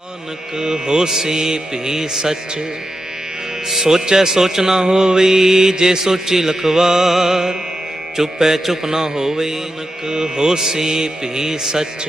ਨਾਨਕ ਹੋਸੀ ਭੀ ਸੱਚ, ਸੋਚੈ ਸੋਚ ਨਾ ਹੋਵੇ, ਜੇ ਸੋਚੀ ਲਖਵਾਰ, ਚੁੱਪੈ ਚੁੱਪ ਨਾ ਹੋਵੇ, ਨਾਨਕ ਹੋਸੀ ਭੀ ਸੱਚ।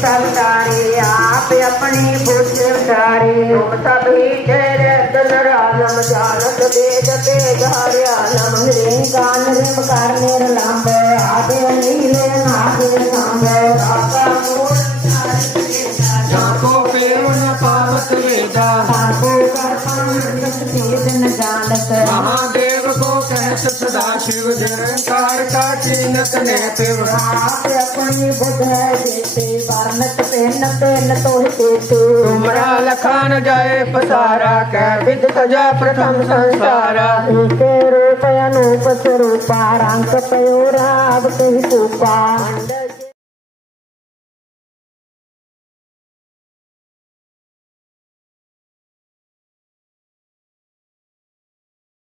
ਕਰੀ ਸਭ ਤਾਰੇ ਆਪ ਆਪਣੀ ਬੁੱਧ ਤਾਰੇ ਤੁਮ ਸਭ ਤੇਰੇ ਦਨ ਰਾਜਮ ਜਾਨਤ ਦੇਜ ਤੇ ਧਾਰਿਆ ਨਮ ਹਰੇ ਕਾਨ ਰਿਮ ਕਰ ਨਿਰ ਲੰਬ ਆਦੇ ਨੀਲੇ ਨਾਗੇ ਸੰਗ ਆਪਾ ਮੂਲ ਨ ਵੇਦਾ। ਸਾਕੋ ਕਰ ਪਾਣ ਤੇ ਦਿਨ ਜਾਣਤ। ਮਹਾਦੇਵ ਕੋ ਕਹਿਤ ਸਦਾ ਸ਼ਿਵ ਨਿਰੰਕਾਰ ਕਾ ਚੀਨਤ ਨੇ ਤਿਵ ਆਪ ਆਪਣੀ ਬੁੱਧ ਹੈ ਜੀਤੇ ਵਰਨਤ ਪੈਨ ਪੈਨ ਤੋਹ ਤੇਤੇ ਤੁਮਰਾ ਲਖਾਨ ਜਾਏ ਪਸਾਰਾ ਕਹਿ ਵਿਦ ਸਜਾ ਪ੍ਰਥਮ ਸੰਸਾਰਾ। ਏਕੇ ਰੂਪ ਅਨੂਪ ਸਰੂਪਾ ਰੰਗ ਪਯੋ ਰਾਗ ਕਹੀ ਕੂਪਾ